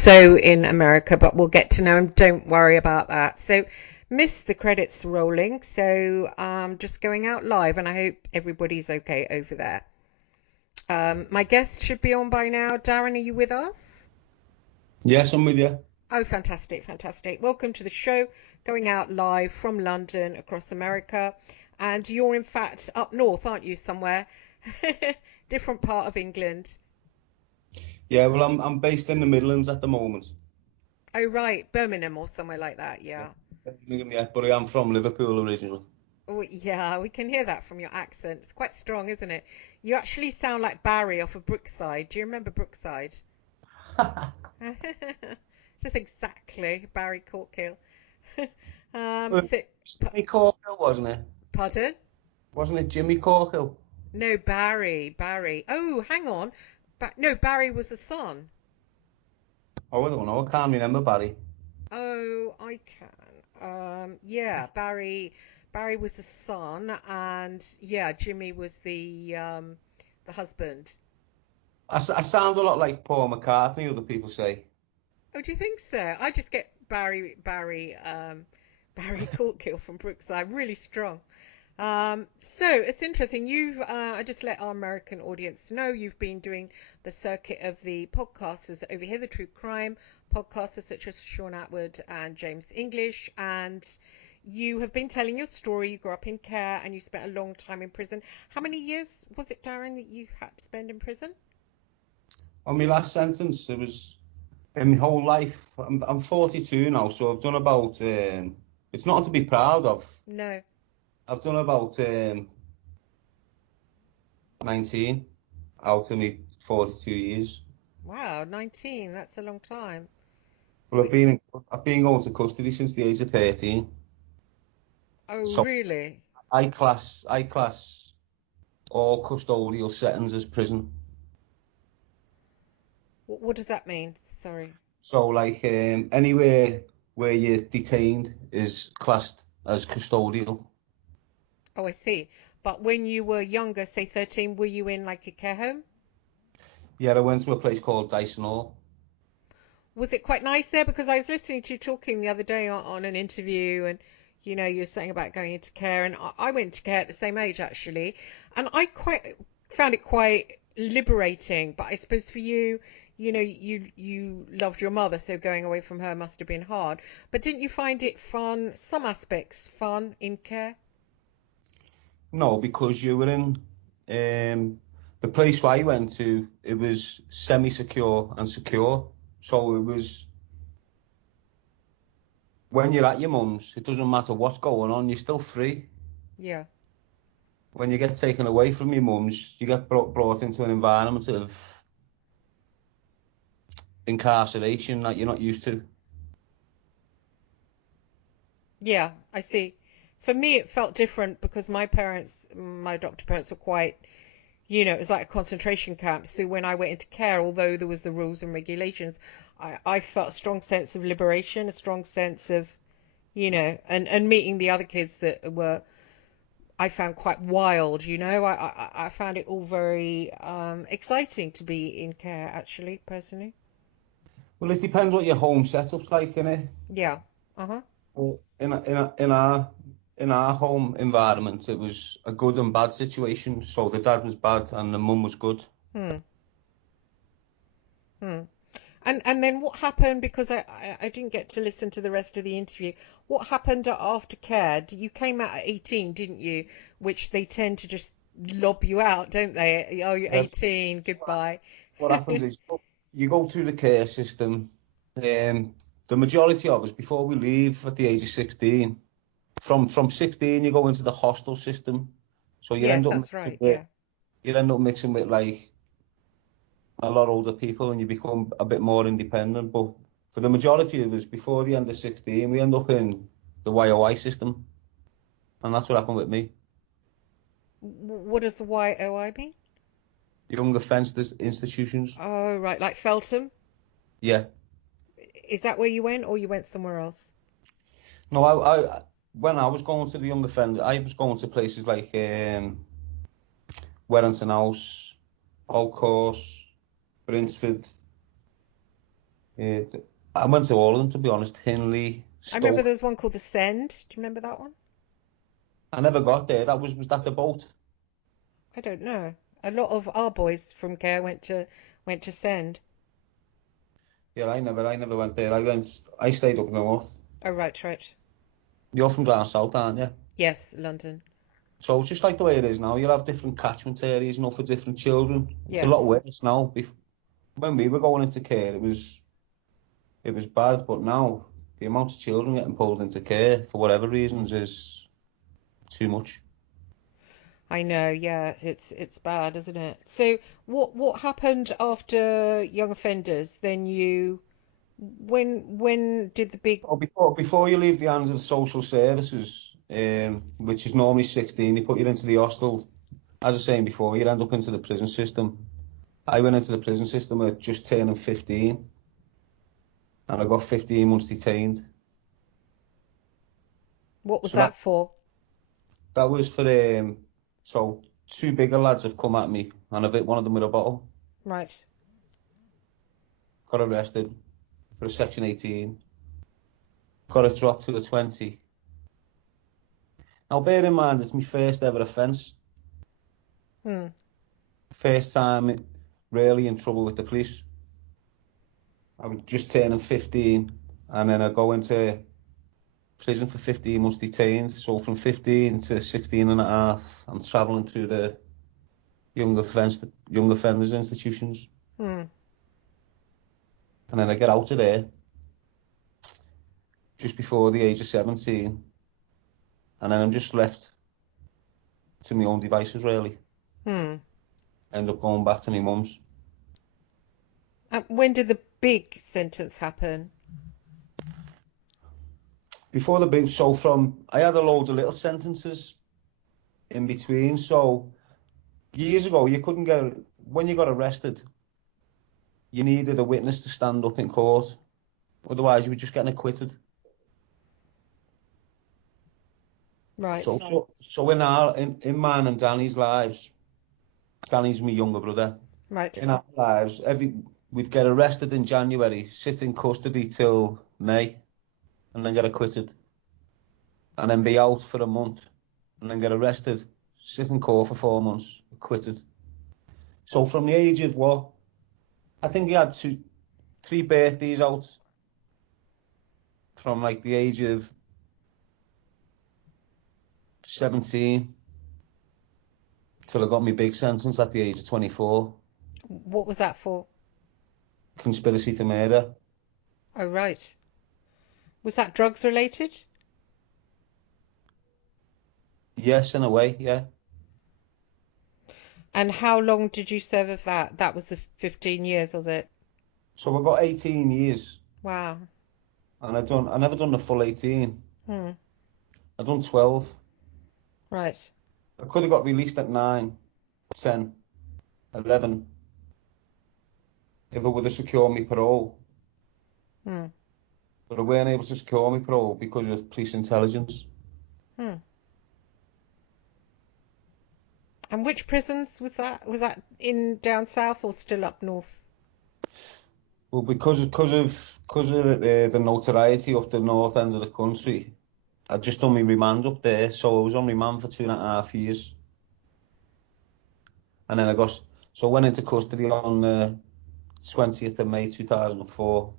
so in America, but we'll get to know him. Don't worry about that. So, missed the credits rolling, so just going out live, and I hope everybody's okay over there. My guest should be on by now. Darren, are you with us? Yes, I'm with you. Oh, fantastic, fantastic. Welcome to the show, going out live from London across America. And you're in fact up north, aren't you, somewhere? Different part of England. Yeah, well, I'm based in the Midlands at the moment. Oh, right, Birmingham or somewhere like that, Yeah, yeah. yeah, but I am from Liverpool originally. Oh, yeah, we can hear that from your accent. It's quite strong, isn't it? You actually sound like Barry off of Brookside. Do you remember Brookside? Just exactly, Barry Corkill. Well, So, Jimmy Corkill, wasn't it? pardon? Wasn't it Jimmy Corkill? No, Barry. Oh, hang on. No, Barry was the son. Oh, I don't know. I can't remember Barry. Oh, I can. Yeah, Barry was the son, and yeah, Jimmy was the husband. I sound a lot like Paul McCartney, other people say. Oh, do you think so? I just get Barry Corkill from Brookside, really strong. So it's interesting. I just let our American audience know you've been doing the circuit of the podcasters over here, the true crime podcasters such as Sean Atwood and James English, and you have been telling your story. You grew up in care and you spent a long time in prison. How many years was it, Darren, that you had to spend in prison? On my last sentence, it was in my whole life. I'm 42 now, so I've done about. It's not to be proud of. No. I've done about 19 out of my 42 years. Wow, 19. That's a long time. Well, I've been going to custody since the age of 13. Oh, So really? I class all custodial settings as prison. What does that mean? Sorry. So like anywhere where you're detained is classed as custodial. Oh, I see. But when you were younger, say 13, were you in like a care home? Yeah, I went to a place called Dyson Hall. Was it quite nice there? Because I was listening to you talking the other day on an interview, and you were saying about going into care, and I went to care at the same age actually, and I quite found it quite liberating. But I suppose for you, you loved your mother, so going away from her must have been hard. But didn't you find it fun? Some aspects fun in care? No, because you were in the place where I went to, it was semi-secure and secure. So it was when you're at your mum's, it doesn't matter what's going on, you're still free. Yeah. When you get taken away from your mum's, you get brought into an environment of incarceration that you're not used to. Yeah, I see. For me, it felt different because my adopted parents were quite, it was like a concentration camp. So when I went into care, although there was the rules and regulations, I felt a strong sense of liberation, a strong sense of, and meeting the other kids that I found quite wild, I found it all very exciting to be in care, actually, personally. Well, it depends what your home setup's like, innit? Yeah. Uh-huh. Well, in our home environment, it was a good and bad situation. So the dad was bad and the mum was good. Hmm. Hmm. And then what happened? Because I didn't get to listen to the rest of the interview. What happened after care? You came out at 18, didn't you? Which they tend to just lob you out, don't they? Oh, you're Yes. 18, goodbye. What happens is you go through the care system. The majority of us, before we leave at the age of 16, from 16 you go into the hostel system. So Yes, that's right. Yeah. you end up mixing with like a lot older people and you become a bit more independent. But for the majority of us, before the end of 16, we end up in the YOI system. And that's what happened with me. What does the YOI mean? Young offence institutions. Oh, right, like Feltham. Yeah. Is that where you went, or you went somewhere else? No, when I was going to the young offender, I was going to places like Warrington House, Old Course, Brinsford, Uh, I went to all of them, to be honest. Hindley, I remember Stoke. there was one called the Send. Do you remember that one? I never got there. Was that the boat? I don't know. A lot of our boys from care went to Send. Yeah, I never went there. I stayed up north. Oh, right, right. You're from down south, aren't you? Yes, London. So it's just like the way it is now. You'll have different catchment areas, for different children. It's a lot Yes. worse now. When we were going into care, it was bad, but now the amount of children getting pulled into care for whatever reasons is too much. I know, yeah, it's bad, isn't it? So what happened after young offenders? Then when did the big Well, before you leave the hands of social services, which is normally 16, they put you into the hostel. As I was saying before, you end up into the prison system. I went into the prison system at just turning 15, and I got 15 months detained. what was So that for? that was for so two bigger lads have come at me, and I've hit one of them with a bottle. Right. Got arrested for a section 18. Got it dropped to the 20. Now bear in mind it's my first ever offence. Hmm. First time really in trouble with the police. I was just turning 15, and then I go into prison for 15 months detained. So from 15 to 16 and a half, I'm travelling through the young offenders institutions. Hmm. And then I get out of there just before the age of 17, and then I'm just left to my own devices, really. Hmm. End up going back to my mum's. When did the big sentence happen? Before the big, so I had a load of little sentences in between. So years ago, you couldn't when you got arrested, you needed a witness to stand up in court. Otherwise, you were just getting acquitted. Right. So in mine and Danny's lives, Danny's my younger brother. Right. In our lives, we'd get arrested in January, sit in custody till May, and then get acquitted, and then be out for a month, and then get arrested, sit in court for 4 months, acquitted. So from the age of what? I think he had three birthdays out from like the age of 17 till I got my big sentence at the age of 24. What was that for? Conspiracy to murder. Oh, right. Was that drugs related? Yes, in a way, yeah. And how long did you serve of that? That was the 15 years, was it? So I got 18 years, Wow. and I never done the full 18. Hmm. I done 12. Right. I could have got released at 9, 10, 11 if it would have secured me parole. Hmm. But I weren't able to secure me parole because of police intelligence. Hmm. And which prisons was that? Was that in down south or still up north? Well, because of the notoriety up the north end of the country, I just done my remand up there. So I was on remand for 2.5 years, and then I went into custody on the 20th of May 2004.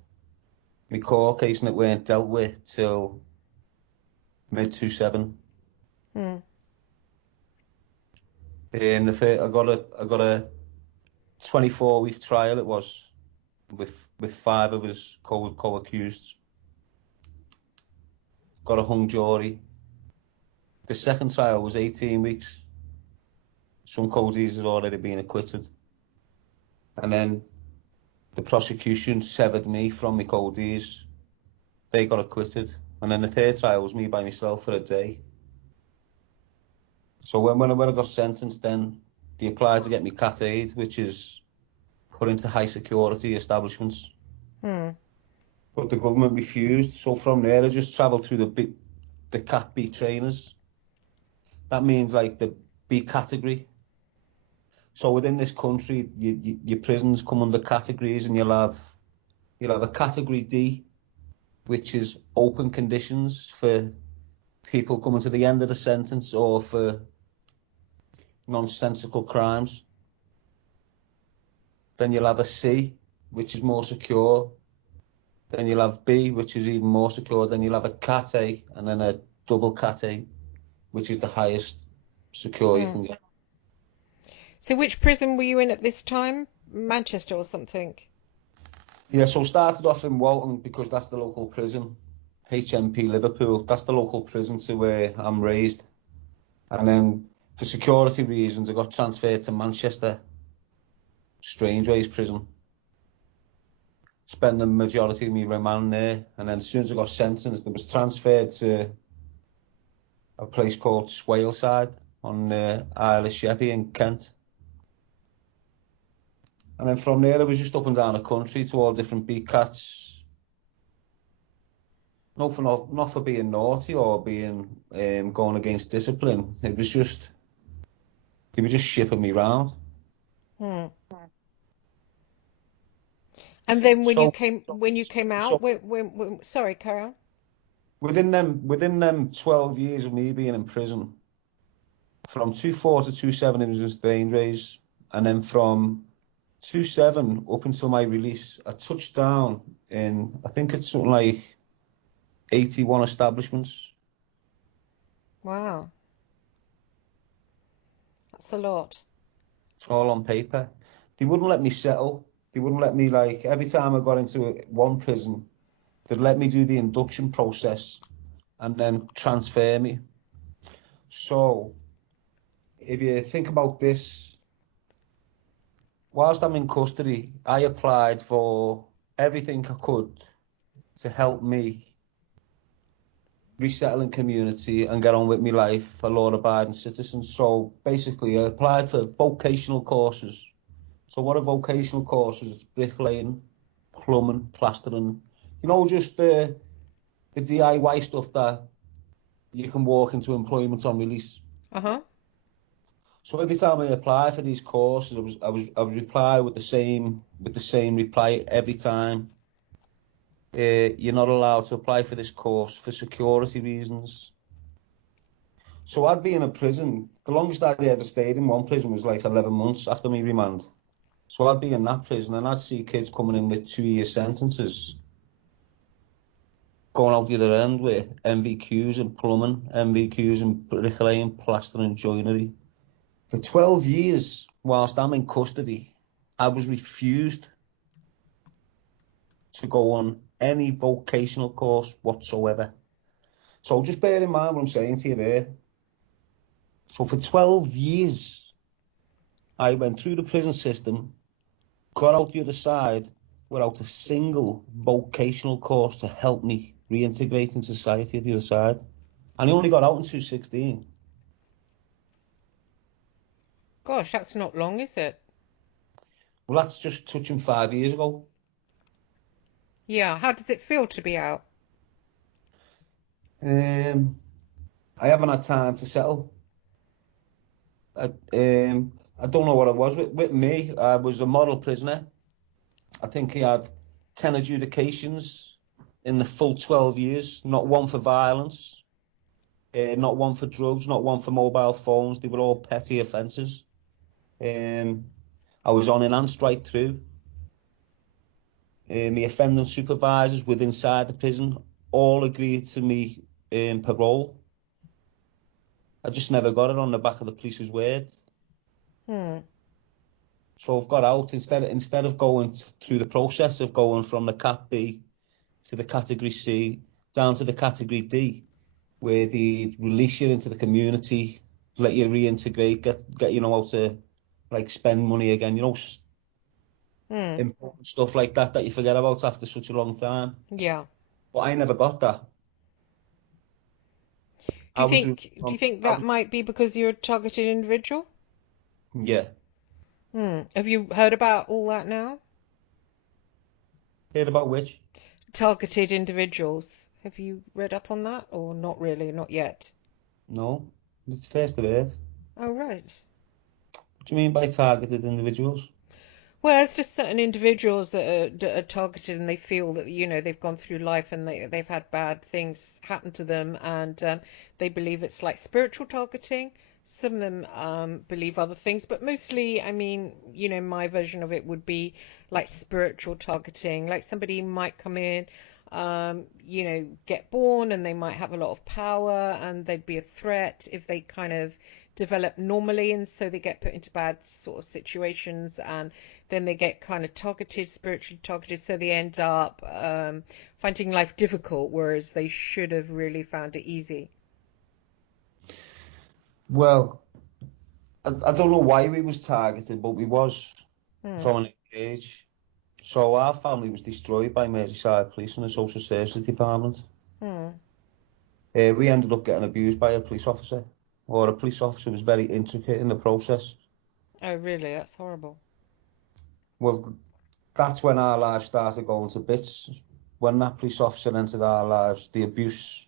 My court case and it weren't dealt with till mid 27. Hmm. In I got a 24-week trial. It was with five of us co-accused. Got a hung jury. The second trial was 18 weeks. Some co-accused had already been acquitted, and then the prosecution severed me from my co-accused. They got acquitted, and then the third trial was me by myself for a day. So when I got sentenced, then they applied to get me cat aid, which is put into high security establishments. Hmm. But the government refused. So from there, I just travelled through the Cat B trainers. That means like the B category. So within this country, your prisons come under categories, and you'll have You'll have a category D, which is open conditions for people coming to the end of the sentence or for nonsensical crimes. Then you'll have a C, which is more secure. Then you'll have B, which is even more secure. Then you'll have a Cat A and then a double Cat A, which is the highest secure you can get. So which prison were you in at this time? Manchester or something? Yeah, so started off in Walton because that's the local prison. HMP Liverpool, that's the local prison to where I'm raised. And then for security reasons, I got transferred to Manchester, Strangeways prison. Spent the majority of my remand there. And then as soon as I got sentenced, I was transferred to a place called Swaleside on Isle of Sheppey in Kent. And then from there, I was just up and down the country to all different beat cats. Not for being naughty or being going against discipline. It was just they were just shipping me round. Hmm. And then when you So came out, so sorry, carry on. within them 12 years of me being in prison, from 24 to 27 it was in Strangeways, and then from 27 up until my release, I touched down in I think it's something like 81 establishments. Wow, that's a lot. It's all on paper. They wouldn't let me settle. They wouldn't let me, like, every time I got into one prison, they'd let me do the induction process and then transfer me. So if you think about this, whilst I'm in custody, I applied for everything I could to help me resettle in community and get on with my life, a law-abiding citizen. So basically, I applied for vocational courses. So what are vocational courses? It's bricklaying, plumbing, plastering. You know, just the DIY stuff that you can walk into employment on release. Uh-huh. So every time I apply for these courses, I was reply with the same reply every time. You're not allowed to apply for this course for security reasons. So I'd be in a prison. The longest I'd ever stayed in one prison was like 11 months after my remand. So I'd be in that prison and I'd see kids coming in with 2-year sentences, going out the other end with MVQs in plumbing, MVQs in bricklaying, plastering, joinery. For 12 years, whilst I'm in custody, I was refused to go on any vocational course whatsoever. So just bear in mind what I'm saying to you there. So for 12 years, I went through the prison system, got out the other side without a single vocational course to help me reintegrate in society at the other side. And I only got out in 2016. Gosh, that's not long, is it? Well, that's just touching 5 years ago. Yeah. How does it feel to be out? Um, I haven't had time to settle. I don't know what it was with me. I was a model prisoner. I think he had 10 adjudications in the full 12 years, not one for violence, not one for drugs, not one for mobile phones. They were all petty offences. I was on an and strike through. My offending supervisors within inside the prison all agreed to me parole. I just never got it on the back of the police's word. Hmm. So I've got out instead of going through the process of going from the Cat B to the Category C down to the Category D, where they release you into the community, let you reintegrate, get you know how to like spend money again, Hmm. important stuff like that you forget about after such a long time. Yeah. But I never got that. Do I you was, think do you think that might be because you're a targeted individual? yeah. Hmm. Have you heard about all that now? Heard about which? Targeted individuals. Have you read up on that or not really? Not yet. No, it's first of Earth. Oh, right. What do you mean by targeted individuals? Well, it's just certain individuals that are targeted, and they feel that they've gone through life and they've had bad things happen to them, and they believe it's like spiritual targeting. Some of them believe other things, but mostly, I mean, my version of it would be like spiritual targeting. Like somebody might come in, get born, and they might have a lot of power, and they'd be a threat if they kind of develop normally, and so they get put into bad sort of situations, and then they get kind of targeted, spiritually targeted, so they end up finding life difficult, whereas they should have really found it easy. Well, I don't know why we was targeted, but we was Hmm. from an young age. So our family was destroyed by Merseyside Police and the Social Services Department. Hmm. We ended up getting abused by a police officer, or a police officer was very intricate in the process. Oh, really? That's horrible. Well, that's when our lives started going to bits. When that police officer entered our lives, the abuse.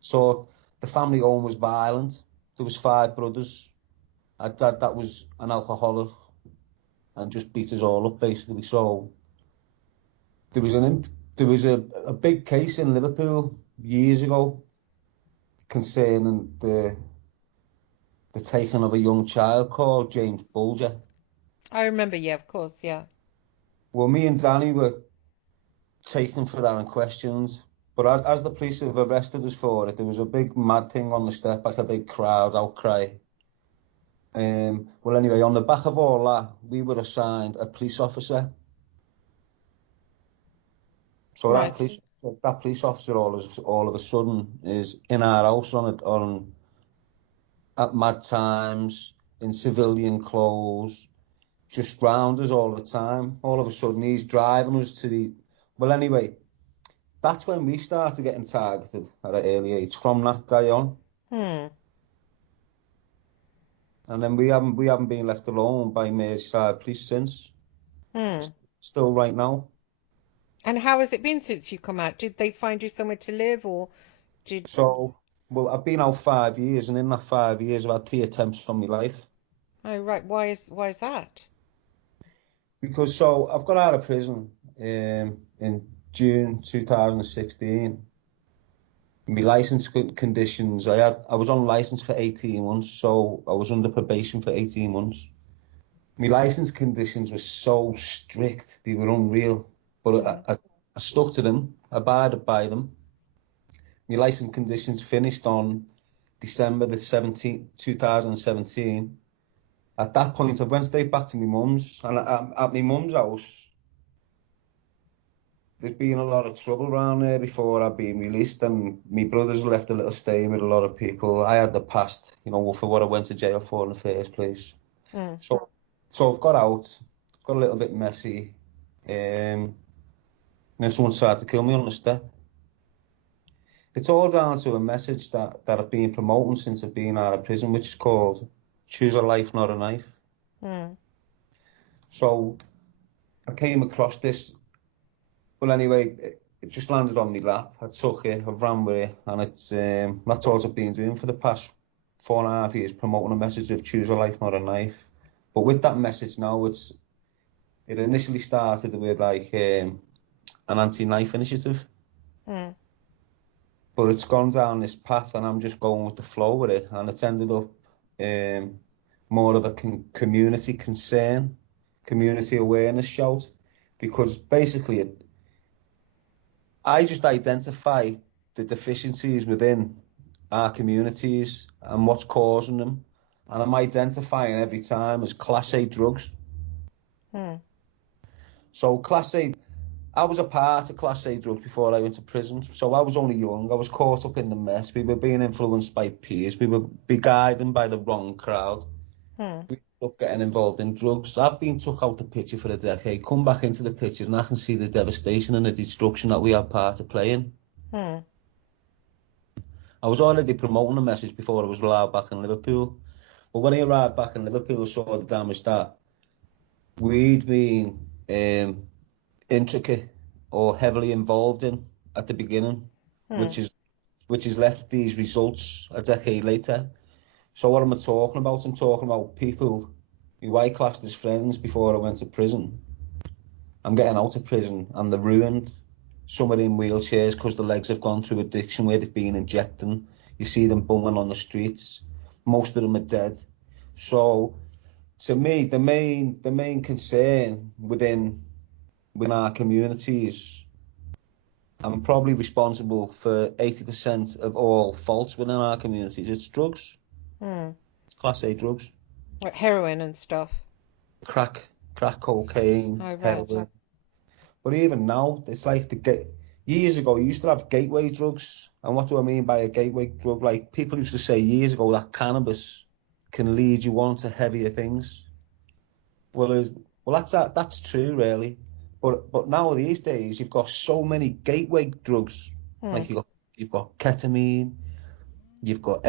So the family home was violent. There was five brothers. Our dad that was an alcoholic and just beat us all up basically. So there was there was a big case in Liverpool years ago concerning the taking of a young child called James Bulger. I remember, yeah, of course, yeah. Well, me and Danny were taken for that and questioned. But as the police have arrested us for it, there was a big mad thing on the step, like a big crowd outcry. Well, anyway, on the back of all that, we were assigned a police officer. So Right. that police officer all of a sudden is in our house on at mad times in civilian clothes, just round us all the time. All of a sudden, he's driving us to the. Well, anyway, that's when we started getting targeted at an early age from that day on. Hmm. And then we haven't been left alone by Merseyside Police since. Hmm. Still right now. And how has it been since you come out? Did they find you somewhere to live, or did... So, well, I've been out 5 years, and in that 5 years, I've had three attempts on my life. Oh, right. Why is that? Because so I've got out of prison in June 2016. My license conditions, I was on license for 18 months, so I was under probation for 18 months. My license conditions were so strict, they were unreal. But Hmm. I stuck to them, abided by them. My license conditions finished on December the 17th, 2017. At that point, I went straight back to my mum's, and at my mum's house, there's been a lot of trouble around there before I've been released, and my brother's left a little stain with a lot of people. I had the past, for what I went to jail for in the first place. Hmm. So, so I've got out, it's got a little bit messy, and then someone tried to kill me on the step. It's all down to a message that I've been promoting since I've been out of prison, which is called "Choose a life, not a knife." Hmm. So I came across this. Well, anyway, it just landed on my lap. I took it, I ran with it, and that's all I've been doing for the past 4.5 years, promoting a message of choose a life, not a knife. But with that message now, it initially started with like an anti-knife initiative, Hmm. but it's gone down this path, and I'm just going with the flow with it, and it's ended up um, more of a community concern, community awareness shout, because basically I just identify the deficiencies within our communities and what's causing them. And I'm identifying every time as Class A drugs. Hmm. So Class A, I was a part of Class A drugs before I went to prison. So I was only young. I was caught up in the mess. We were being influenced by peers. We were being guided by the wrong crowd. Hmm. We ended up getting involved in drugs. I've been took out the picture for a decade, come back into the picture, and I can see the devastation and the destruction that we had part of playing. Hmm. I was already promoting the message before I was allowed back in Liverpool. But when I arrived back in Liverpool, I saw the damage that we'd been um, intricate or heavily involved in at the beginning, Hmm. which is which has left these results a decade later. So what am I talking about? I'm talking about people. who I classed as friends before I went to prison. I'm getting out of prison and they're ruined. Some are in wheelchairs because the legs have gone through addiction where they've been injecting. You see them bunging on the streets. Most of them are dead. So to me, the main concern within our communities, I'm probably responsible for 80% of all faults within our communities. It's drugs. Hmm. It's class A drugs. Like heroin and stuff. Crack cocaine, Oh, right. heroin. But even now, it's like years ago, you used to have gateway drugs. And what do I mean by a gateway drug? Like people used to say years ago that cannabis can lead you on to heavier things. Well, that's true, really. But now these days, you've got so many gateway drugs. Hmm. Like you've got ketamine, you've got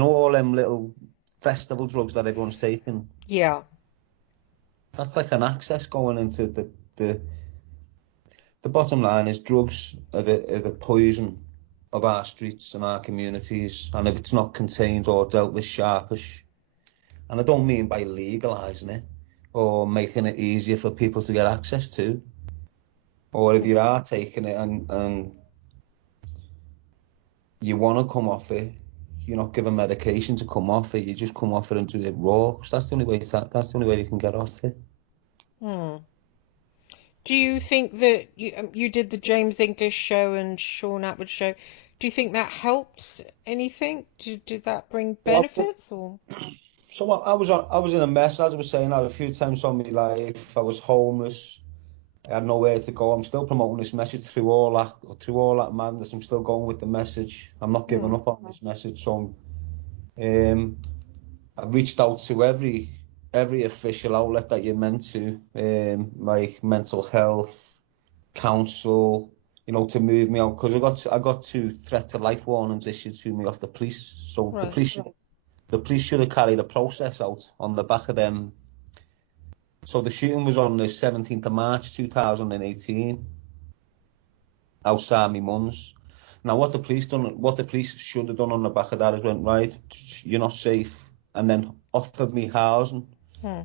all them little festival drugs that everyone's taking. Yeah. That's like an access going into the the bottom line is drugs are the poison of our streets and our communities, and if it's not contained or dealt with sharpish, and I don't mean by legalising it or making it easier for people to get access to, or if you are taking it and you want to come off it, you're not given medication to come off it, you just come off it and do it raw, 'cause that's the only way that's the only way you can get off it. Hmm. Do you think that you did the James English show and Sean Atwood show? Do you think that helped anything? Did that bring Well, benefits or? so I was in a mess, as I was saying, I had a few times on my life. I was homeless. I had nowhere to go. I'm still promoting this message through all that madness. I'm still going with the message. I'm not Hmm. giving up on this message. So um, I've reached out to every official outlet that you're meant to, like mental health, council, to move me out because I got two threat to life warnings issued to me off the police. So the Right. police should have carried a process out on the back of them. So the shooting was on the 17th of March 2018 outside my mum's. Now what the police should have done on the back of that is went, right, you're not safe, and then offered me housing. Hmm.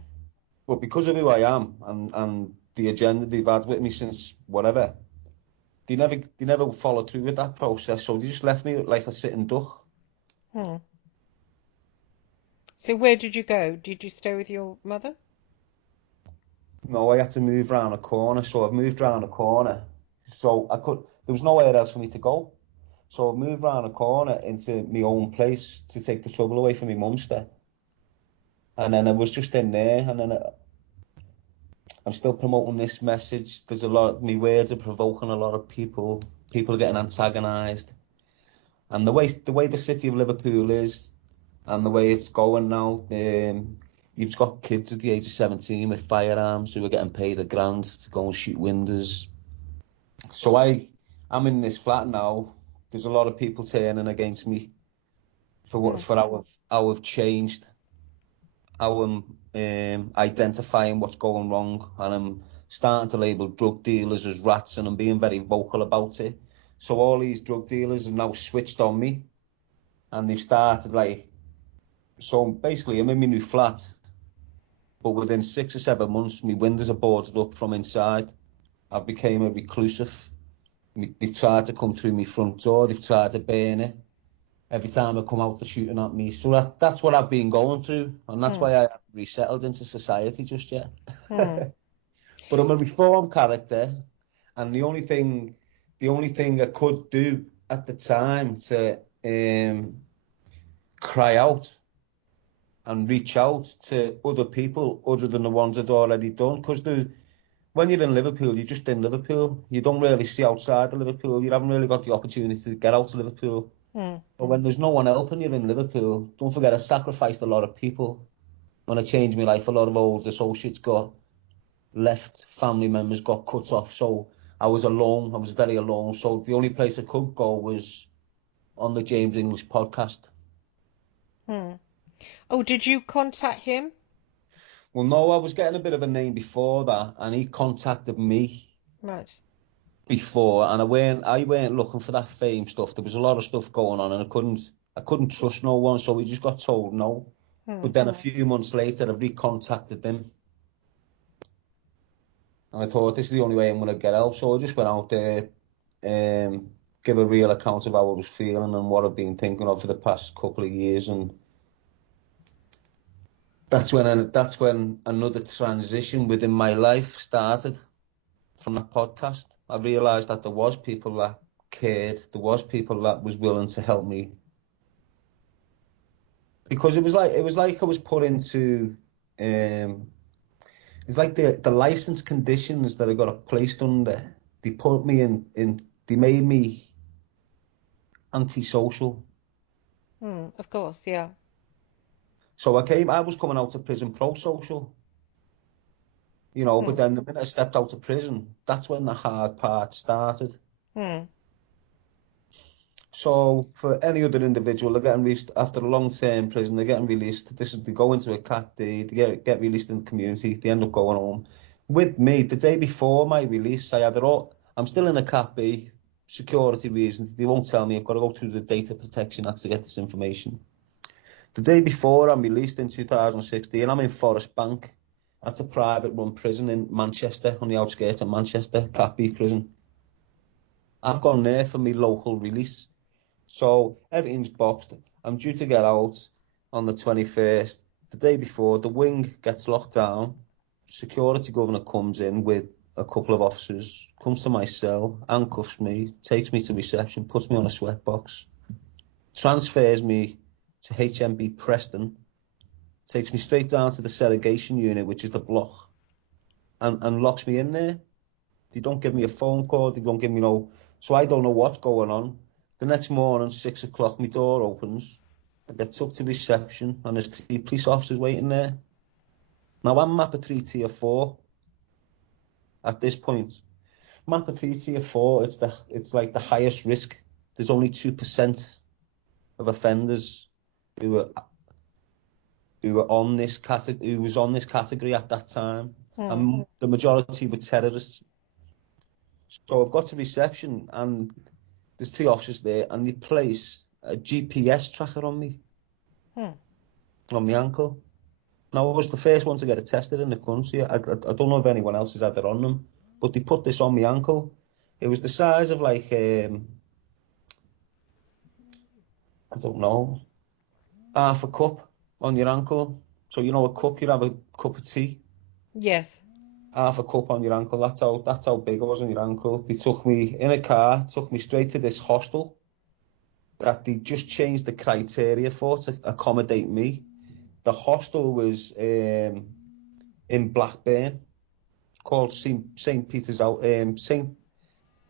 But because of who I am and the agenda they've had with me since whatever, they never followed through with that process. So they just left me like a sitting duck. Hmm. So where did you go? Did you stay with your mother? No, I had to move round a corner, so I've moved round a corner. So there was nowhere else for me to go. So I moved round a corner into my own place to take the trouble away from my mum's step. And then I was just in there, and then I'm still promoting this message. There's a lot, my words are provoking a lot of people. People are getting antagonised. And the way the city of Liverpool is, and the way it's going now, you've got kids at the age of 17 with firearms who are getting paid £1,000 to go and shoot windows. So I'm in this flat now. There's a lot of people turning against me for Hmm. how I've changed, how I'm identifying what's going wrong, and I'm starting to label drug dealers as rats, and I'm being very vocal about it. So all these drug dealers have now switched on me, and they've started like, so basically I'm in my new flat, but within 6 or 7 months, my windows are boarded up from inside. I've became a reclusive. They've tried to come through my front door. They've tried to burn it. Every time I come out, they're shooting at me. So that's what I've been going through, and that's Hmm. why I haven't resettled into society just yet. Hmm. But I'm a reformed character, and the only thing I could do at the time to cry out and reach out to other people other than the ones I'd already done. Because when you're in Liverpool, you're just in Liverpool. You don't really see outside of Liverpool. You haven't really got the opportunity to get out of Liverpool. Hmm. But when there's no one helping you in Liverpool, don't forget I sacrificed a lot of people. When I changed my life, a lot of old associates got left, family members got cut off. So I was alone. I was very alone. So the only place I could go was on the James English podcast. Hmm. Oh, did you contact him? Well, no, I was getting a bit of a name before that, and he contacted me Right. before, and I weren't looking for that fame stuff. There was a lot of stuff going on, and I couldn't trust no one, so we just got told no. Hmm. But then a few months later, I recontacted them, and I thought this is the only way I'm going to get out. So I just went out there, give a real account of how I was feeling and what I've been thinking of for the past couple of years, and that's when another transition within my life started from that podcast. I realised that there was people that cared, there was people that was willing to help me, because it was like I was put into it's like the license conditions that I got placed under. They put me in they made me antisocial. Hmm. Of course, yeah. So I was coming out of prison pro-social, but Hmm. then the minute I stepped out of prison, that's when the hard part started. Hmm. So for any other individual, they're getting released after a long term prison, they're getting released. They go into a cat D, they get released in the community, they end up going home. With me, the day before my release, I'm still in a cat B, security reasons. They won't tell me, I've got to go through the Data Protection Act to get this information. The day before I'm released in 2016, I'm in Forest Bank. That's a private run prison in Manchester, on the outskirts of Manchester, cat B prison. I've gone there for my local release. So everything's boxed. I'm due to get out on the 21st. The day before, the wing gets locked down. Security governor comes in with a couple of officers, comes to my cell, handcuffs me, takes me to reception, puts me on a sweatbox, transfers me to HMB Preston, takes me straight down to the segregation unit, which is the block, and locks me in there. They don't give me a phone call. They don't give me no. So I don't know what's going on. The next morning, 6 o'clock, my door opens. I get took to reception, and there's 3 police officers waiting there. Now I'm MAPA 3 Tier 4 at this point. MAPA 3 Tier 4, it's like the highest risk. There's only 2% of offenders who were on this category who was on this category at that time, Hmm. and the majority were terrorists. So I've got to reception, and there's 3 officers there, and they place a GPS tracker Hmm. on my ankle. Now, I was the first one to get it tested in the country. I don't know if anyone else has had it on them, but they put this on my ankle. It was the size of like, I don't know, half a cup on your ankle. So, a cup, you'd have a cup of tea, Yes. half a cup on your ankle. That's how big it was on your ankle. They took me in a car, took me straight to this hostel that they just changed the criteria for to accommodate me. The hostel was in Blackburn. It's called St Peter's House.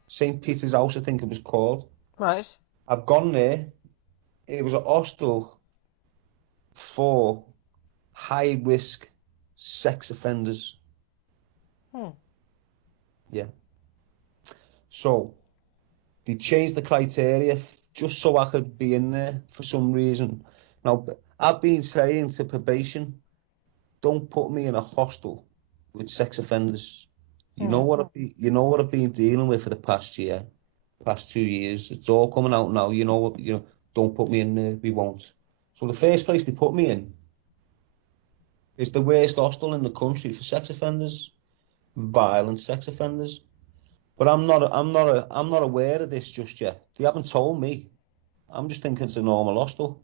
St Peter's House, I think it was called. Right. I've gone there. It was a hostel for high risk sex offenders. Hmm. Yeah. So they changed the criteria just so I could be in there for some reason. Now I've been saying to probation, don't put me in a hostel with sex offenders. Hmm. You know what I've been dealing with for the past year, past 2 years. It's all coming out now. You know what? Don't put me in there. We won't. So the first place they put me in is the worst hostel in the country for sex offenders, violent sex offenders. But I'm not aware of this just yet. They haven't told me. I'm just thinking it's a normal hostel.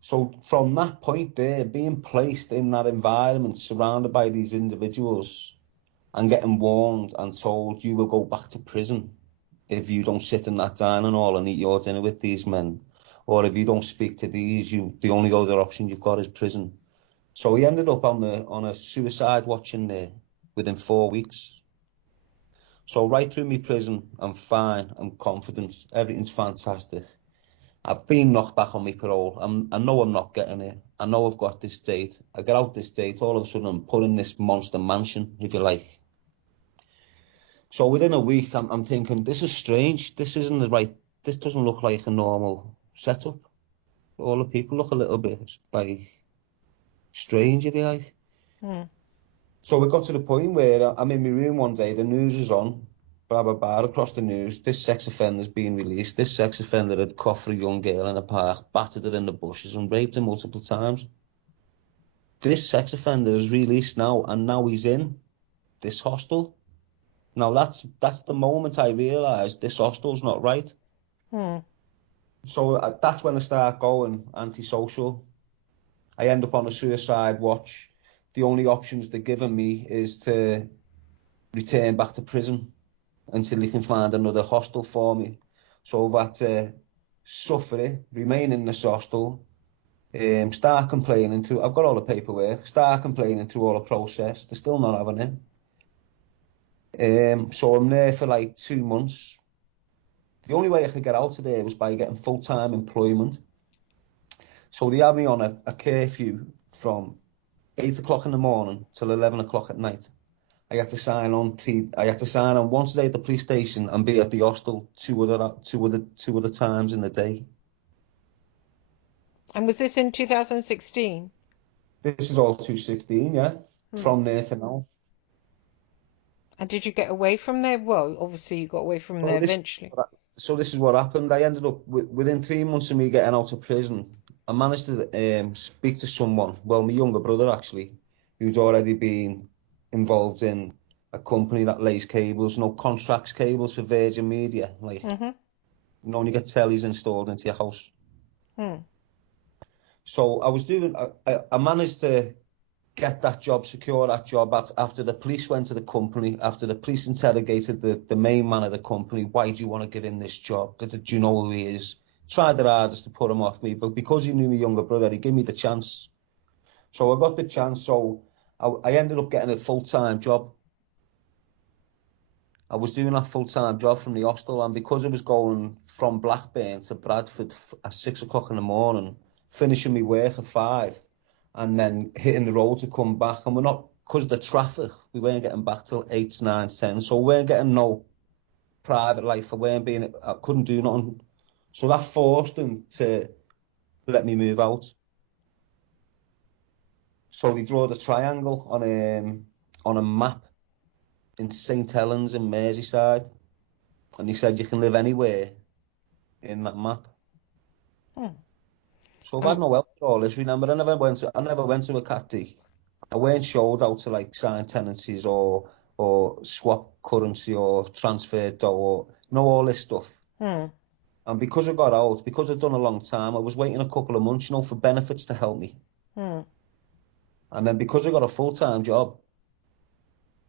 So from that point there, being placed in that environment, surrounded by these individuals, and getting warned and told you will go back to prison if you don't sit in that dining hall and eat your dinner with these men, or if you don't speak to these, the only other option you've got is prison. So he ended up on a suicide watch in there within 4 weeks. So right through my prison, I'm fine, I'm confident, everything's fantastic. I've been knocked back on my parole. I know I'm not getting it. I know I've got this date. I get out this date, all of a sudden I'm put in this monster mansion, if you like. So within a week, I'm thinking, this is strange. This doesn't look like a normal setup. All the people look a little bit like strange, if you like. Hmm. So we got to the point where I'm in my room one day, the news is on. blah, blah, blah, across the news. This sex offender's been released. This sex offender had caught for a young girl in a park, battered her in the bushes and raped her multiple times. This sex offender is released now, and now he's in this hostel. Now that's the moment I realised this hostel's not right. Hmm. So that's when I start going antisocial. I end up on a suicide watch. The only options they're giving me is to return back to prison until they can find another hostel for me. So I've had to suffer it, remain in this hostel, start complaining through. I've got all the paperwork, start complaining through all the process. They're still not having it. So I'm there for like 2 months. The only way I could get out of there was by getting full-time employment. So they had me on a curfew from 8 o'clock in the morning till 11 o'clock at night. I had to sign on once a day at the police station and be at the hostel two other times in the day. And was this in 2016? This is all 216, yeah. Hmm. From there to now. And did you get away from there? Well, obviously you got away from So there this, eventually. so this is what happened. I ended up within 3 months of me getting out of prison. I managed to speak to someone, well, my younger brother actually, who'd already been involved in a company that lays cables, contracts cables for Virgin Media. Like, Mm-hmm. you get tellies installed into your house. Hmm. So I managed to get that job, secure that job after the police went to the company, after the police interrogated the main man of the company. Why do you want to give him this job? Do you know who he is? Tried their hardest to put him off me, but because he knew my younger brother, he gave me the chance. So I got the chance. So I ended up getting a full-time job. I was doing that full-time job from the hostel, and because I was going from Blackburn to Bradford at 6 o'clock in the morning, finishing my work at 5, and then hitting the road to come back, and we're not, because of the traffic, we weren't getting back till 8, 9, 10, so we weren't getting no private life. I couldn't do nothing. So that forced them to let me move out. So they drew the triangle on a map in St Helens in Merseyside, and they said you can live anywhere in that map. Hmm. So I've had Um, no help with all this. Remember, I never went to a catty. I weren't showed how to like sign tenancies or swap currency or transfer dough or all this stuff. hmm. And because I got out, because I'd done a long time, I was waiting a couple of months, for benefits to help me. Hmm. And then because I got a full-time job,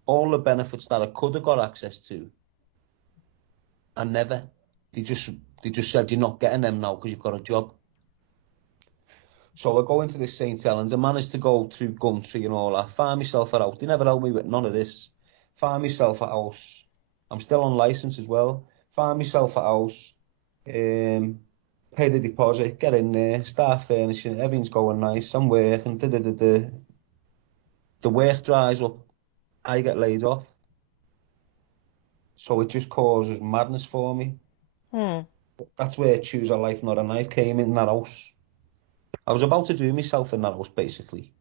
all the benefits that I could have got access to, I never. They just they just said you're not getting them now because you've got a job. So I go into this St. Helens. I managed to go through Gumtree and all that. Find myself a house. They never helped me with none of this. Find myself a house. I'm still on license as well. Find myself a house. Um, Pay the deposit. Get in there. Start furnishing. Everything's going nice. I'm working. The work dries up. I get laid off. So it just causes madness for me. Hmm. That's where Choose a Life, Not a Knife came in that house. I was about to do myself in that house, basically.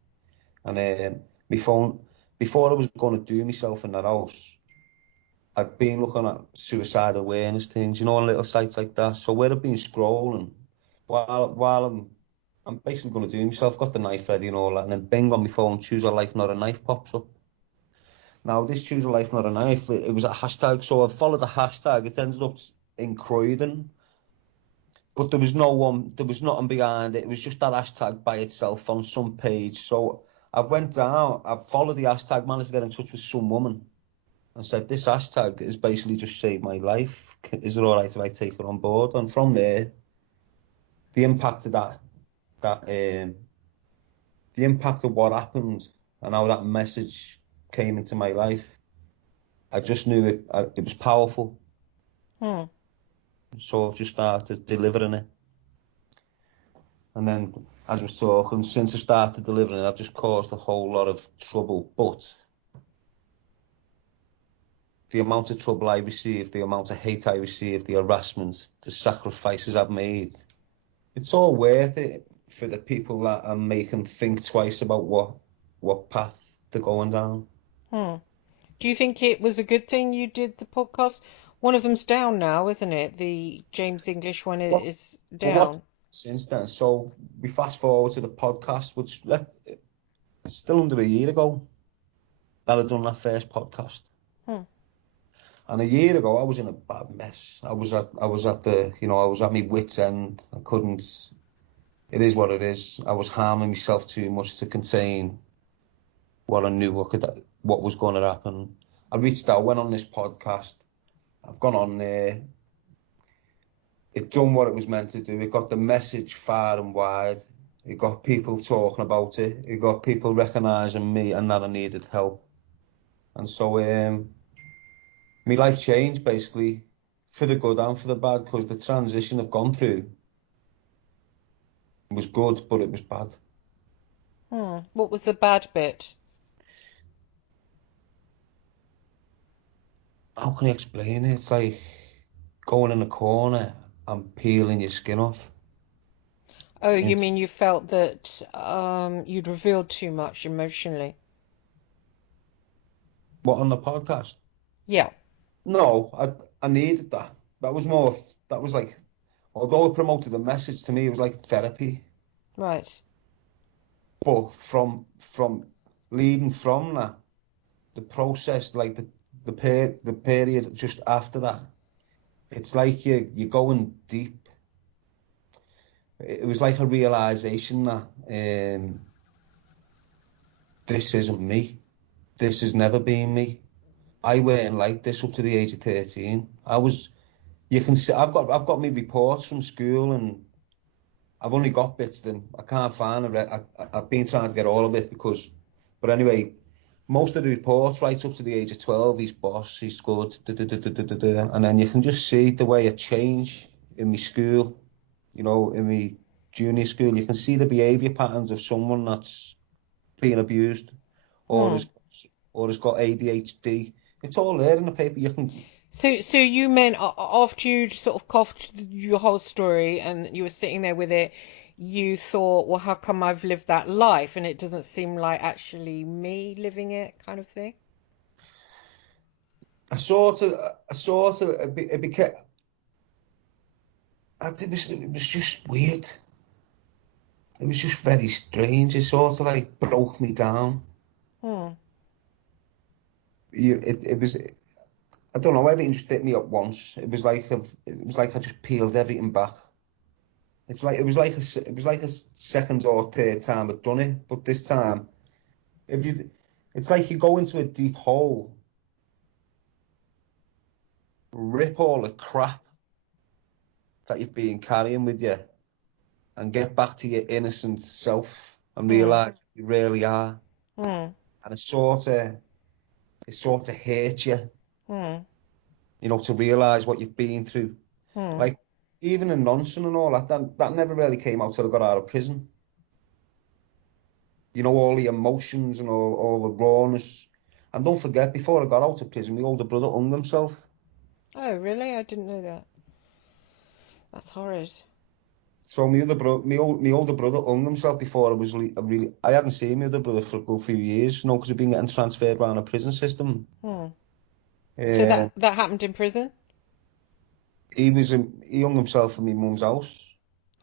And my phone, before I was going to do myself in that house, I'd been looking at suicide awareness things, on little sites like that. So where I've been scrolling, while I'm basically going to do myself, got the knife ready and all that, and then bing on my phone, Choose a Life, Not a Knife pops up. Now this Choose a Life, Not a Knife, it was a hashtag, so I followed the hashtag. It ended up in Croydon, but there was nothing behind it. It was just that hashtag by itself on some page. So I went down, I followed the hashtag, managed to get in touch with some woman and said, this hashtag is basically just saved my life. Is it all right if I take it on board? And from there, the impact of that, the impact of what happened and how that message came into my life, I just knew it was powerful. Hmm. So I've just started delivering it. And then, as I was talking, since I started delivering it, I've just caused a whole lot of trouble. But the amount of trouble I received, the amount of hate I received, the harassment, the sacrifices I've made, it's all worth it for the people that I'm making think twice about what path they're going down. Hmm. Do you think it was a good thing you did the podcast? One of them's down now, isn't it? The James English one Well, is well, what down. since then? So we fast forward to the podcast, which still under a year ago that I'd done that first podcast. Hmm. And a year ago, I was in a bad mess. I was at I was at my wit's end. I couldn't. It is what it is. I was harming myself too much to contain what I knew what was going to happen. I reached out, went on this podcast. I've gone on there. It done what it was meant to do. It got the message far and wide. It got people talking about it. It got people recognising me and that I needed help. And so, my life changed basically for the good and for the bad because the transition I've gone through was good, but it was bad. Hmm. What was the bad bit? How can I explain it? It's like going in a corner and peeling your skin off. Oh, you And mean you felt that you'd revealed too much emotionally? what on the podcast? Yeah, No, I needed that. That was more. That was like, although it promoted the message to me, it was like therapy. right. But from leading from that, the process, like the period just after that, it's like you're going deep. It was like a realization that this isn't me. This has never been me. I weren't like this up to the age of 13. I was. You can see. I've got my reports from school, and I've only got bits of them. I can't find it. I've been trying to get all of it because. But anyway, most of the reports right up to the age of 12, he's boss, he's good, and then you can just see the way it changed in my school, in my junior school. You can see the behaviour patterns of someone that's being abused or Hmm. has or has got ADHD. It's all there in the paper. You can. So you meant after you sort of coughed your whole story and you were sitting there with it, you thought, well, how come I've lived that life and it doesn't seem like actually me living it, kind of thing? It became. It was just weird. It was just very strange. It sort of like broke me down. Hmm. It was. I don't know. Everything just hit me at once. It was like I just peeled everything back. It was like a second or third time I'd done it, but this time, if you, it's like you go into a deep hole, rip all the crap that you've been carrying with you, and get back to your innocent self and Hmm. realise you really are. Hmm. And it sort of hurts you, Hmm. to realise what you've been through. Hmm. Like even in nonsense and all that never really came out till I got out of prison. All the emotions and all the rawness. And don't forget, before I got out of prison, my older brother hung himself. Oh, really? I didn't know that. That's horrid. So my older brother hung himself before I hadn't seen my other brother for a good few years, because he'd been getting transferred around the prison system. Hmm. So Uh, that happened in prison? he hung himself in my mum's house.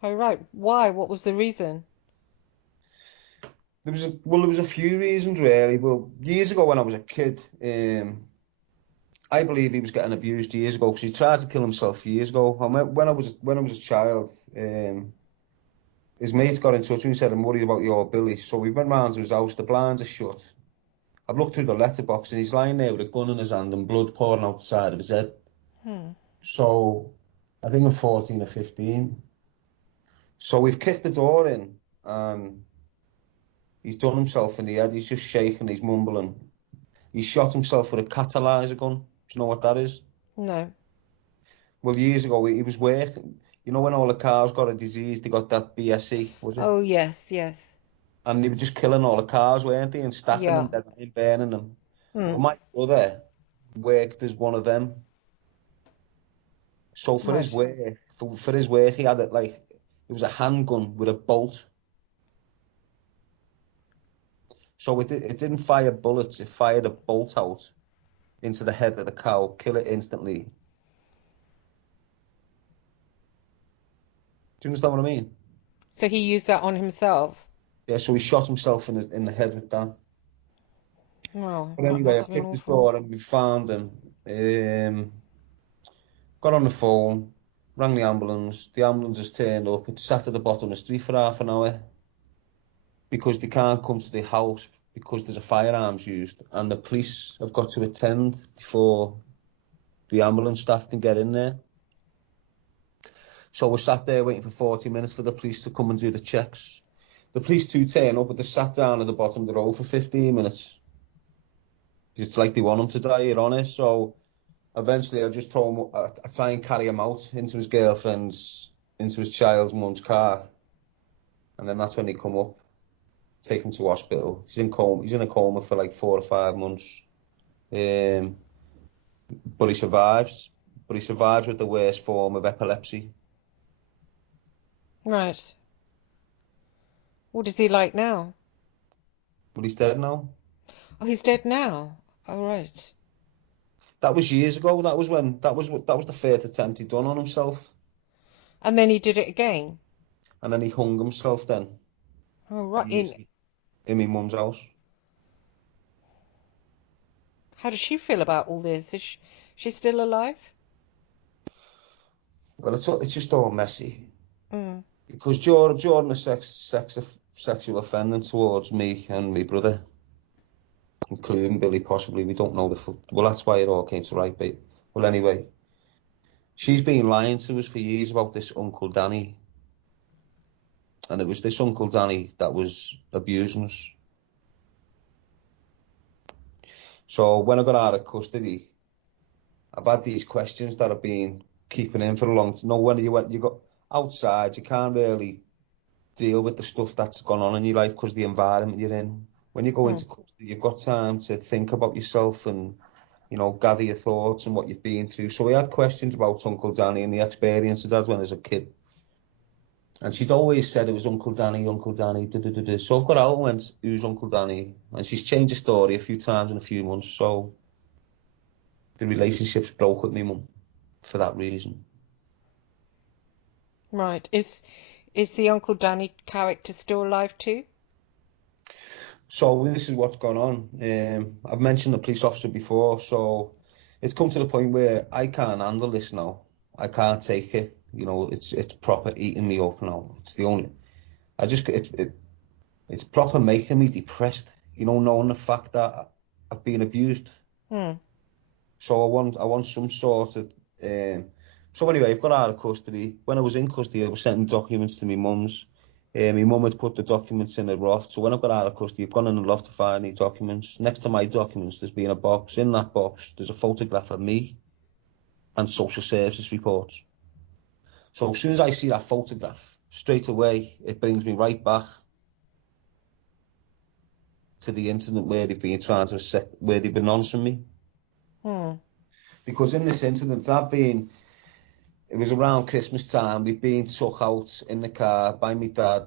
Oh, right. Why? What was the reason? There was a few reasons really. Well, years ago when I was a kid, I believe he was getting abused years ago because he tried to kill himself years ago. And when I was a child, his mates got in touch with me and said, "I'm worried about your Billy." So we went round to his house. The blinds are shut. I've looked through the letterbox and he's lying there with a gun in his hand and blood pouring out the side of his head. Hmm. So I think I'm 14 or 15. So we've kicked the door in and he's done himself in the head. He's just shaking. He's mumbling. He shot himself with a catalyzer gun. Do you know what that is? No. Well, years ago, he was working. When all the cars got a disease, they got that BSE, was it? Oh, yes, yes. And they were just killing all the cars, weren't they? And stacking Yeah. them, then burning them. Hmm. Well, my brother worked as one of them. So for his Right. work, for his work, he had it like it was a handgun with a bolt. So it didn't fire bullets; it fired a bolt out. into the head of the cow, kill it instantly. Do you understand what I mean? So he used that on himself. Yeah, so he shot himself in the head with that. Well, But that anyway, must I have been picked his awful. door and we found him. Got on the phone, rang the ambulance. The ambulance has turned up. It sat at the bottom of the street for half an hour because they can't come to the house because there's a firearms used, and the police have got to attend before the ambulance staff can get in there. So we sat there waiting for 40 minutes for the police to come and do the checks. The police too turn up, but they sat down at the bottom of the road for 15 minutes. It's like they want him to die, you're honest. So eventually I just throw him, I try and carry him out into his girlfriend's, into his child's mum's car. And then that's when they come up, take him to hospital. He's in a coma for like 4 or 5 months. Um, but he survives. But he survives with the worst form of epilepsy. Right. What is he like now? But he's dead now. Oh, he's dead now. All right. That was years ago. That was the first attempt he'd done on himself. And then he did it again. And then he hung himself then Oh, right. in my mum's house. How does she feel about all this? Is she still alive? Well, it's just all messy. Mm. Because Jordan is sexual offending towards me and my brother, including Billy possibly. We don't know well, that's why it all came to light. But well, anyway, she's been lying to us for years about this Uncle Danny, and it was this Uncle Danny that was abusing us. So when I got out of custody, I've had these questions that I've been keeping in for a long time. No, when you got outside, you can't really deal with the stuff that's gone on in your life because the environment you're in. When you go Mm. into custody, you've got time to think about yourself and, gather your thoughts and what you've been through. So we had questions about Uncle Danny and the experience he had when he was a kid. And she'd always said it was Uncle Danny, Uncle Danny, da da da da. So I've got out and went, who's Uncle Danny? And she's changed the story a few times in a few months. So the relationship's broke with me mum for that reason. Right. Is the Uncle Danny character still alive too? So this is what's gone on. I've mentioned the police officer before, so it's come to the point where I can't handle this now. I can't take it. It's proper eating me up now. It's the only. I just it's proper making me depressed. Knowing the fact that I've been abused. Hmm. So I want some sort of. Um, so anyway, I've got out of custody. When I was in custody, I was sending documents to my mum's. My mum had put the documents in a loft. So when I got out of custody, I've gone in the loft to find these documents. Next to my documents, there's been a box. In that box, there's a photograph of me and social services reports. So as soon as I see that photograph, straight away, it brings me right back to the incident where they've been where they've been answering me. Hmm. Because in this incident, it was around Christmas time. We'd been took out in the car by my dad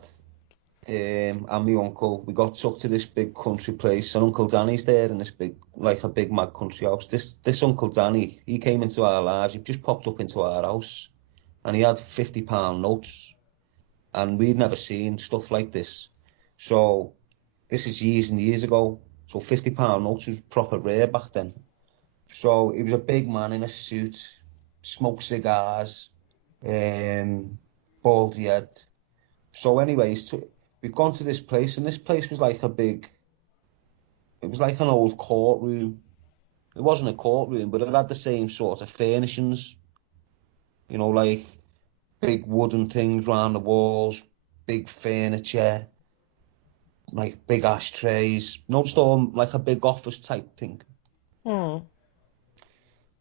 and my uncle. We got took to this big country place, and Uncle Danny's there in this a big mad country house. This Uncle Danny, he came into our lives. He just popped up into our house, and he had £50 notes, and we'd never seen stuff like this. So this is years and years ago. So £50 notes was proper rare back then. So he was a big man in a suit, smoked cigars, baldy head. So anyways, we've gone to this place, and this place was it was like an old courtroom. It wasn't a courtroom, but it had the same sort of furnishings, like big wooden things round the walls, big furniture, like big ashtrays, no storm, like a big office type thing. Hmm.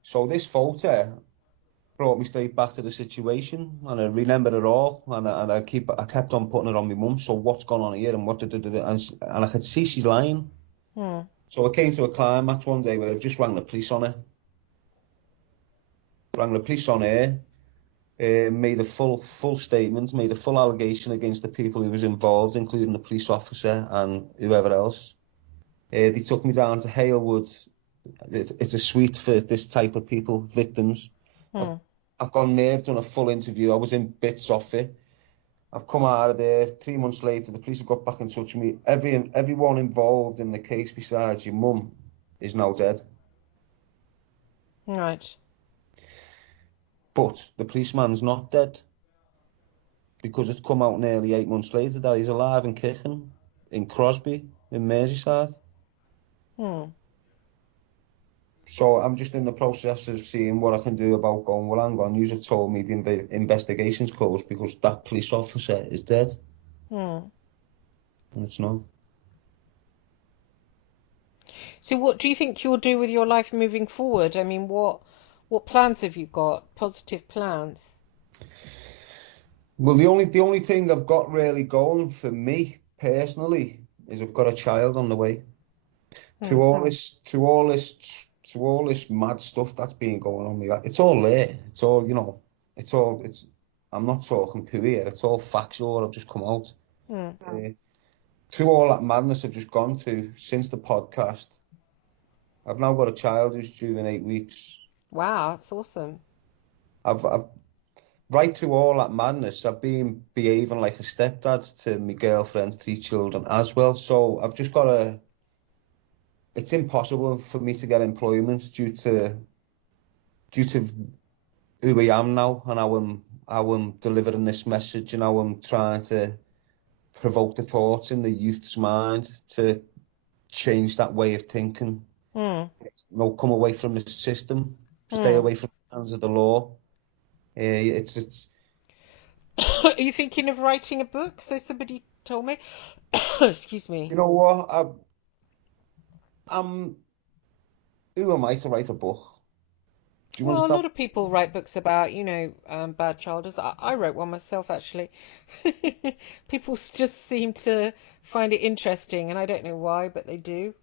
So this photo brought me straight back to the situation, and I remember it all, and I kept on putting it on my mum. So what's gone on here, and what did and I could see she's lying. Hmm. So I came to a climax one day where I've just rang the police on her, made a full statement, made a full allegation against the people who was involved, including the police officer and whoever else. They took me down to Halewood It's a suite for this type of people, victims. I've Hmm. I've gone there, done a full interview. I was in bits off it. I've come out of there 3 months later. The police have got back in touch with me. Everyone involved in the case besides your mum is now dead. Right. But the policeman's not dead because it's come out nearly 8 months later that he's alive and kicking in Crosby, in Merseyside. Hmm. So I'm just in the process of seeing what I can do about going, well, hang on, you have told me the investigation's closed because that police officer is dead. Hmm. And it's not. So what do you think you'll do with your life moving forward? I mean, what plans have you got? Positive plans? Well, the only thing I've got really going for me personally is I've got a child on the way. Hmm. Through all this mad stuff that's been going on, it's all there. It's all, it's. I'm not talking poo here. It's all factual. I've just come out. Hmm. Uh, Through all that madness I've just gone through since the podcast, I've now got a child who's due in 8 weeks. Wow, that's awesome. I've right through all that madness, I've been behaving like a stepdad to my girlfriend's 3 children as well. So I've just got to. It's impossible for me to get employment due to who I am now and how I'm delivering this message and how I'm trying to provoke the thoughts in the youth's mind to change that way of thinking. Hmm. Come away from the system, stay Hmm. away from the hands of the law. It's Are you thinking of writing a book? So somebody told me. Excuse me. you know what I'm who am I to write a book? Do you Well, a understand? lot of people write books about, bad childhoods. I wrote one myself, actually. People just seem to find it interesting, and I don't know why, but they do.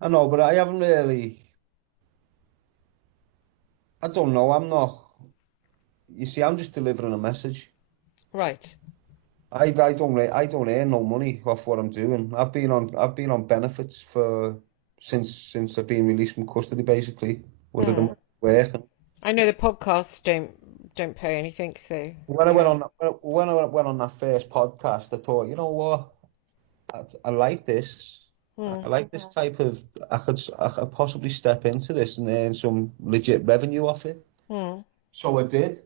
I know, but I haven't really. I don't know. I'm not. You see, I'm just delivering a message. Right. I don't earn no money off what I'm doing. I've been on benefits for since I've been released from custody, basically, other than Hmm. working. I know the podcasts don't pay anything, so When I went yeah. on that first podcast, I thought, you know what, I like this. Hmm. I like this type of. I could possibly step into this and earn some legit revenue off it. Hmm. So I did,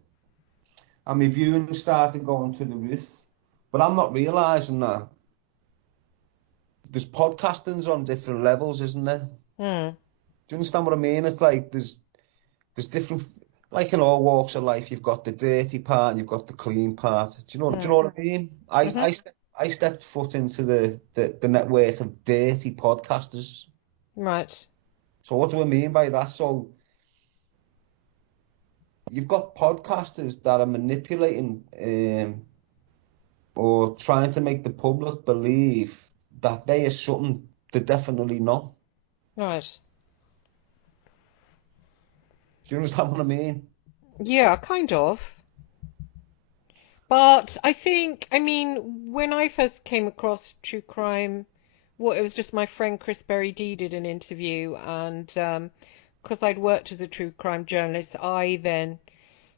and my viewing started going to the roof. But I'm not realizing that there's podcastings on different levels, isn't there? Hmm. Do you understand what I mean? It's like there's different, like in all walks of life, you've got the dirty part and you've got the clean part. Do you know what I mean? Hmm. I stepped foot into the network of dirty podcasters. Right. So what do I mean by that? So you've got podcasters that are manipulating or trying to make the public believe that they are something they're definitely not. Right. Do you understand what I mean? Yeah, kind of. But I mean, when I first came across true crime, well, it was just my friend Chris Berry Dee did an interview, and because I'd worked as a true crime journalist, I then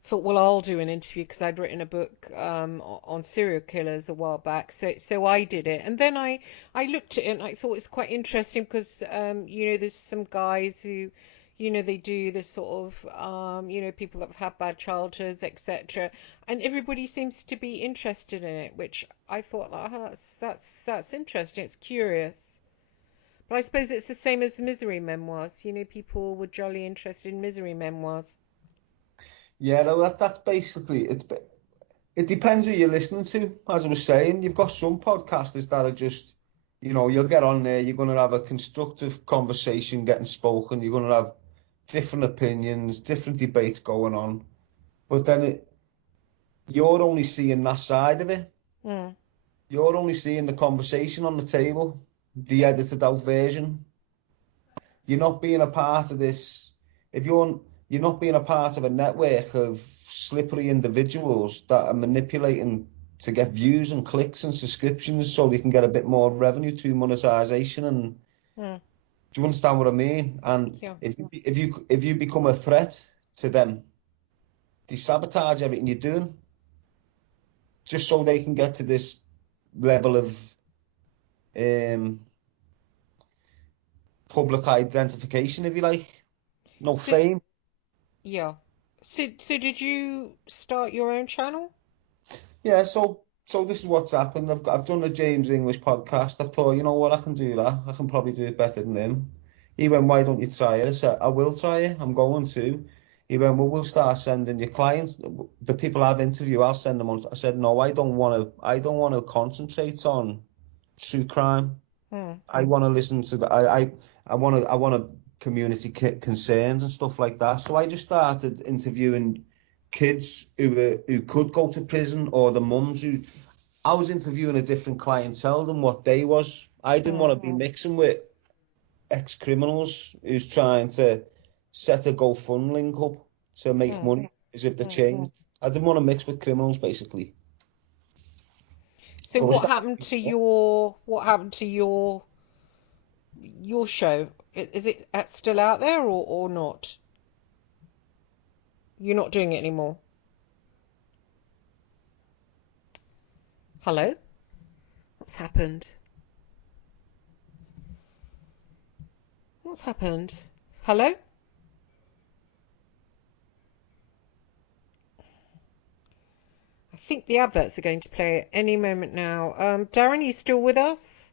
thought, well, I'll do an interview because I'd written a book on serial killers a while back. So I did it, and then I looked at it and I thought it's quite interesting because there's some guys who they do this sort of people that have had bad childhoods, etc. And everybody seems to be interested in it, which I thought, oh, that's interesting. It's curious. But I suppose it's the same as misery memoirs. People were jolly interested in misery memoirs. Yeah, no, that's basically it. It depends who you're listening to. As I was saying, you've got some podcasters that are just, you'll get on there, you're going to have a constructive conversation getting spoken, you're going to have different opinions, different debates going on. But then you're only seeing that side of it. Hmm. You're only seeing the conversation on the table, the edited out version. You're not being a part of this. If you're not being a part of a network of slippery individuals that are manipulating to get views and clicks and subscriptions so they can get a bit more revenue through monetization and Hmm. Do you understand what I mean? And Yeah. if you become a threat to them, they sabotage everything you're doing just so they can get to this level of um, public identification, if you like. No So fame. yeah. So did you start your own channel? Yeah, so this is what's happened. I've done the James English podcast. I've thought, you know what, I can do that. I can probably do it better than him. He went, why don't you try it? I said, I will try it. I'm going to. He went, well, we'll start sending your clients, the people I've interviewed, I'll send them on. I said, no, I don't want to concentrate on true crime. Hmm. I want to listen to I want to community concerns and stuff like that. So I just started interviewing kids who could go to prison, or the mums who I was interviewing a different clientele than what they was. I didn't Hmm. want to be mixing with ex-criminals who's trying to set a GoFundMe up to make Hmm. money as if they're Hmm. changed. I didn't want to mix with criminals basically. So So we what started. happened to your show? Is it still out there or not? You're not doing it anymore. Hello? What's happened? What's happened? Hello? I think the adverts are going to play at any moment now. Darren, are you still with us?